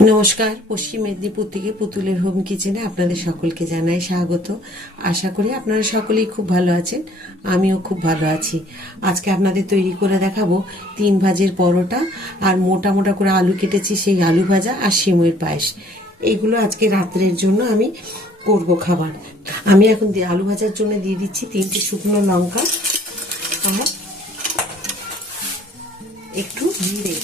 নমস্কার, পশ্চিম মেদিনীপুর থেকে পুতুলের হোম কিচেনে আপনাদের সকলকে জানাই স্বাগত। আশা করি আপনারা সকলেই খুব ভালো আছেন, আমিও খুব ভালো আছি। আজকে আপনাদের তৈরি করে দেখাবো তিন ভাজের পরোটা আর মোটা মোটা করে আলু কেটেছি সেই আলু ভাজা আর সিমুয়ের পায়েস। এইগুলো আজকে রাত্রের জন্য আমি করব খাবার। আমি এখন আলু ভাজার জন্য দিয়ে দিচ্ছি তিনটে শুকনো লঙ্কা আর একটু জিরে।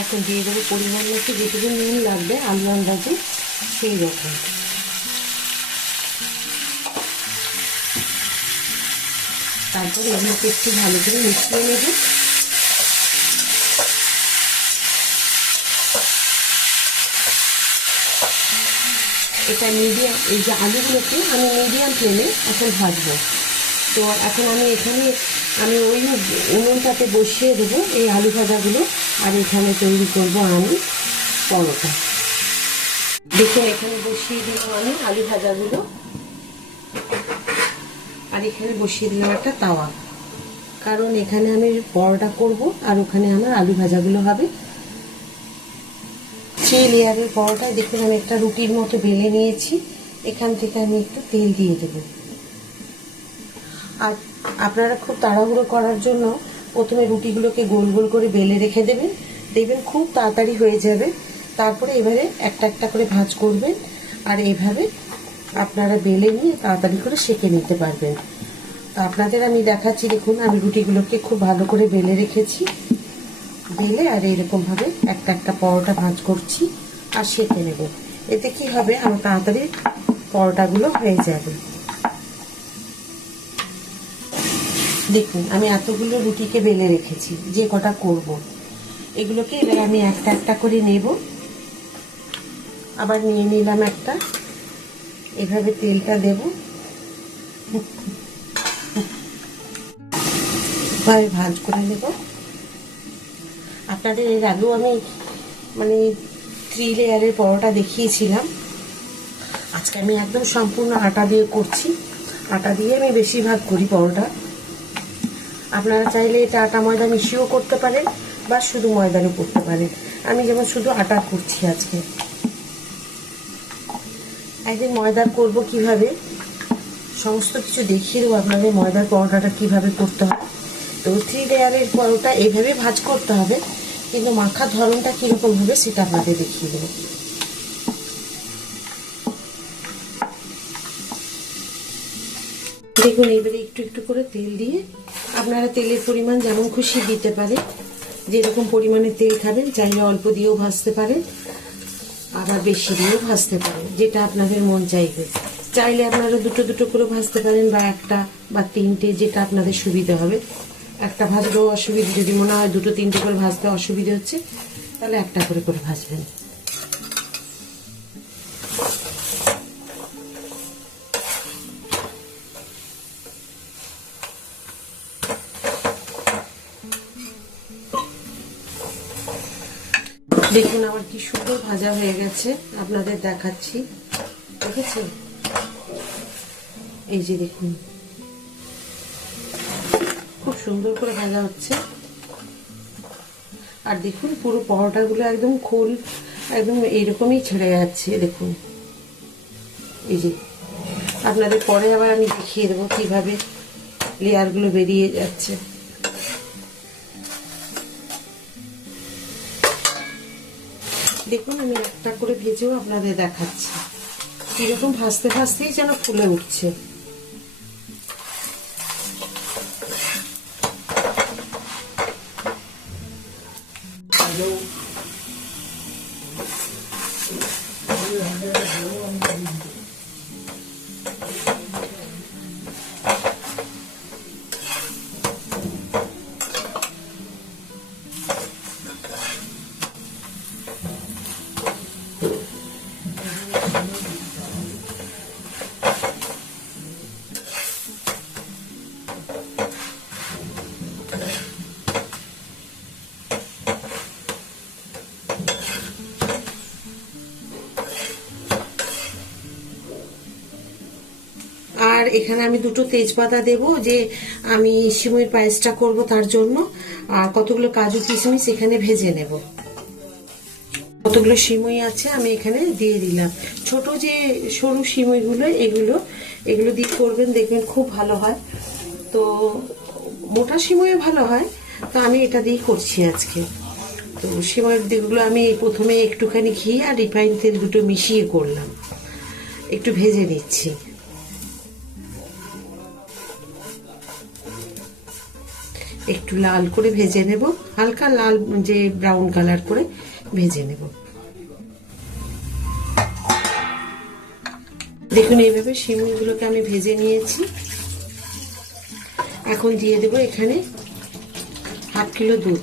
এখন দিয়ে দেবো পরিমাণ মতো, যেটুকু নুন লাগবে, আলু আন্দাজে সেই রকম। তারপরে এগুলোকে একটু ভালো করে মিশিয়ে নেব। এটা মিডিয়াম এই যে আলুগুলোকে আমি মিডিয়াম ফ্লেমে এখন ভাজবো। তো এখন আমি এখানে আমি ওই উনুনটাতে বসিয়ে দেবো, এই আলু ভাজাগুলো, আর এখানে তৈরি করব আমি পরোটা। দেখুন, এখানে বসিয়ে দিলাম আমি আলু ভাজাগুলো। আর এখানে বসিয়ে দিলাম একটা তাওয়া। কারণ এখানে আমি পরোটা করব, আর ওখানে আমার আলু ভাজাগুলো হবে। থ্রি লেয়ারের পরোটায় দেখুন, আমি একটা রুটির মতো বেলে নিয়েছি। এখান থেকে আমি একটু তেল দিয়ে দেবো। আর আপনারা খুব তাড়াহুড়ো করার জন্য প্রথমে রুটিগুলোকে গোল গোল করে বেলে রেখে দেবেন। দেখবেন খুব তাড়াতাড়ি হয়ে যাবে। তারপরে এবারে একটা একটা করে ভাঁজ করবেন আর এভাবে আপনারা বেলে নিয়ে তাড়াতাড়ি করে সেঁকে নিতে পারবেন। তো আপনাদের আমি দেখাচ্ছি, দেখুন, আমি রুটিগুলোকে খুব ভালো করে বেলে রেখেছি। বেলে আর এরকমভাবে একটা একটা পরোটা ভাঁজ করছি আর সেঁকে নেব। এতে কি হবে? আমার তাড়াতাড়ি পরোটাগুলো হয়ে যাবে। দেখুন, আমি এতগুলো রুটিকে বেলে রেখেছি, যে কটা করব। এগুলোকে এবার আমি একটা একটা করে নেব। আবার নিয়ে নিলাম একটা। এভাবে তেলটা দেব। এবার ভাজ করে নেব। আপনাদের এর আগেও আমি মানে থ্রি লেয়ারের পরোটা দেখিয়েছিলাম। আজকে আমি একদম সম্পূর্ণ আটা দিয়ে করছি। আটা দিয়ে আমি বেশিরভাগ করি পরোটা। আপনারা চাইলে এটা আটা ময়দা মিশিয়েও করতে পারেন বা শুধু ময়দানও করতে পারেন। আমি যেমন শুধু আটা করছি আজকে। একদিন ময়দার করব কীভাবে? সমস্ত কিছু দেখিয়ে দেবো আপনাদের ময়দার পরোটাটা কীভাবে করতে হয়। তো থ্রি লেয়ারের পরোটা এইভাবে ভাজ করতে হবে, কিন্তু মাখার ধরনটা কীরকম হবে সেটা আপনাদের দেখিয়ে দেবো। দেখুন, এবারে একটু একটু করে তেল দিয়ে আপনারা তেলের পরিমাণ যেমন খুশি দিতে পারেন, যেরকম পরিমাণে তেল খাবেন, চাইলে অল্প দিয়েও ভাজতে পারেন, আবার বেশি দিয়েও ভাজতে পারেন, যেটা আপনাদের মন চাইবে। চাইলে আপনারা দুটো দুটো করে ভাজতে পারেন বা একটা বা তিনটে, যেটা আপনাদের সুবিধা হবে। একটা ভাজলেও অসুবিধা, যদি মনে হয় দুটো তিনটে করে ভাজতে অসুবিধা হচ্ছে, তাহলে একটা করে করে ভাজবেন। দেখুন, আমার কি সুন্দর ভাজা হয়ে গেছে। আপনাদের দেখাচ্ছি। দেখেছেন? এই যে দেখুন। খুব সুন্দর করে ভাজা হচ্ছে। আর দেখুন, পুরো পরোটাগুলো একদম খোল, একদম এইরকমই ছেড়ে যাচ্ছে দেখুন। এই যে, আপনাদের পরে আবার আমি দেখিয়ে দেবো কীভাবে লেয়ারগুলো বেরিয়ে যাচ্ছে। দেখুন আমি একটা করে ভেজেও আপনাদের দেখাচ্ছি। এরকম ভাজতে ভাজতেই যেন ফুলে উঠছে। হ্যালো এখানে আমি দুটো তেজপাতা দেব, যে আমি সিমইয়ের পায়েসটা করব তার জন্য। আর কতগুলো কাজু কিশমিশ এখানে ভেজে নেব। কতগুলো সিমই আছে আমি এখানে দিয়ে দিলাম। ছোট যে সরু সিমইগুলো এগুলো এগুলো দিয়ে করবেন, দেখবেন খুব ভালো হয়। তো মোটা সিমইও ভালো হয়, তো আমি এটা দিয়েই করছি আজকে। তো সিমইয়ের দিকগুলো আমি প্রথমে একটুখানি ঘি আর রিফাইন তেল দুটো মিশিয়ে করলাম। একটু ভেজে নিচ্ছি। একটু লাল করে ভেজে নেব। হালকা লাল যে ব্রাউন কালার করে ভেজে নেব। দেখুন, এইভাবে শিমুলগুলোকে আমি ভেজে নিয়েছি। এখন দিয়ে দেব এখানে হাফ কিলো দুধ।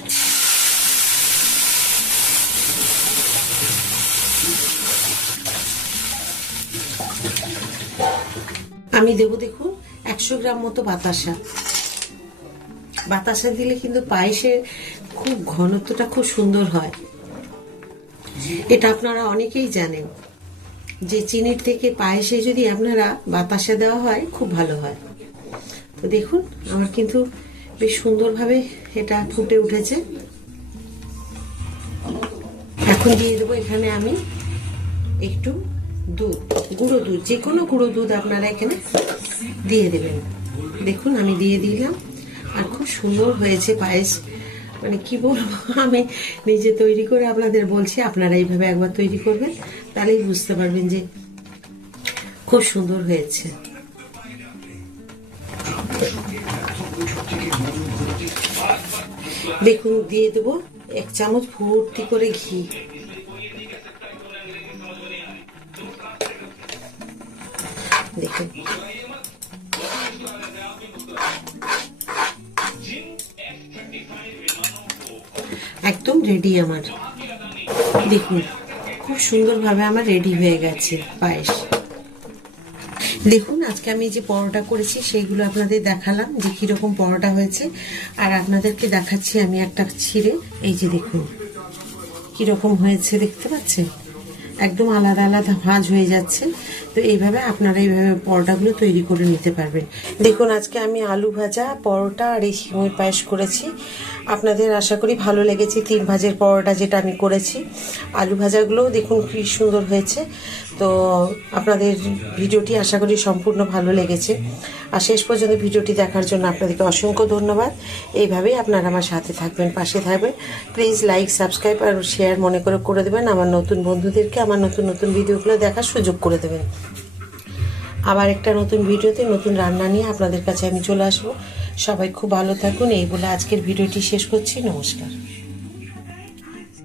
আমি দেব, দেখুন, একশো গ্রাম মতো বাতাসা। বাতাসা দিলে কিন্তু পায়েসের খুব ঘনত্বটা খুব সুন্দর হয়। এটা আপনারা অনেকেই জানেন যে চিনির থেকে পায়েসে যদি আপনারা বাতাসা দেওয়া হয়, খুব ভালো হয়। তো দেখুন, আমার কিন্তু বেশ সুন্দরভাবে এটা ফুটে উঠেছে। এখন দিয়ে দেবো এখানে আমি একটু দুধ, গুঁড়ো দুধ যে কোনো গুঁড়ো দুধ আপনারা এখানে দিয়ে দেবেন। দেখুন, আমি দিয়ে দিলাম। সুন্দর হয়েছে পায়েস। মানে কি বলব, আমি নিজে তৈরি করে আপনাদের বলছি, আপনারা এইভাবে একবার তৈরি করবেন, তাহলেই বুঝতে পারবেন যে খুব সুন্দর হয়েছে। দেখুন, দিয়ে দেবো এক চামচ ভর্তি করে ঘি। দেখুন একদম রেডি আমার। দেখুন, খুব সুন্দরভাবে আমার রেডি হয়ে গেছে পায়েস। দেখুন, আজকে আমি যে পরোটা করেছি, সেইগুলো আপনাদের দেখালাম যে কীরকম পরোটা হয়েছে। আর আপনাদেরকে দেখাচ্ছি আমি একটা ছিঁড়ে। এই যে দেখুন, কীরকম হয়েছে দেখতে পাচ্ছেন? একদম আলাদা আলাদা ভাঁজ হয়ে যাচ্ছে। তো এইভাবে আপনারা এইভাবে পরোটাগুলো তৈরি করে নিতে পারবেন। দেখুন, আজকে আমি আলু ভাজা, পরোটা আর এই সিমুই পায়েস করেছি। আপনাদের আশা করি ভালো লেগেছে তিন ভাজের পরোটা যেটা আমি করেছি। আলু ভাজাগুলোও দেখুন কি সুন্দর হয়েছে। তো আপনাদের ভিডিওটি আশা করি সম্পূর্ণ ভালো লেগেছে। আর শেষ পর্যন্ত ভিডিওটি দেখার জন্য আপনাদেরকে অসংখ্য ধন্যবাদ। এইভাবেই আপনারা আমার সাথে থাকবেন, পাশে থাকবেন। প্লিজ লাইক সাবস্ক্রাইব আর শেয়ার মনে করে করে দেবেন। আমার নতুন বন্ধুদেরকে আমার নতুন নতুন ভিডিওগুলো দেখার সুযোগ করে দেবেন। আবার একটা নতুন ভিডিওতে নতুন রান্না নিয়ে আপনাদের কাছে আমি চলে আসব। সবাই খুব ভালো থাকুন। এই বলে আজকের ভিডিওটি শেষ করছি। নমস্কার।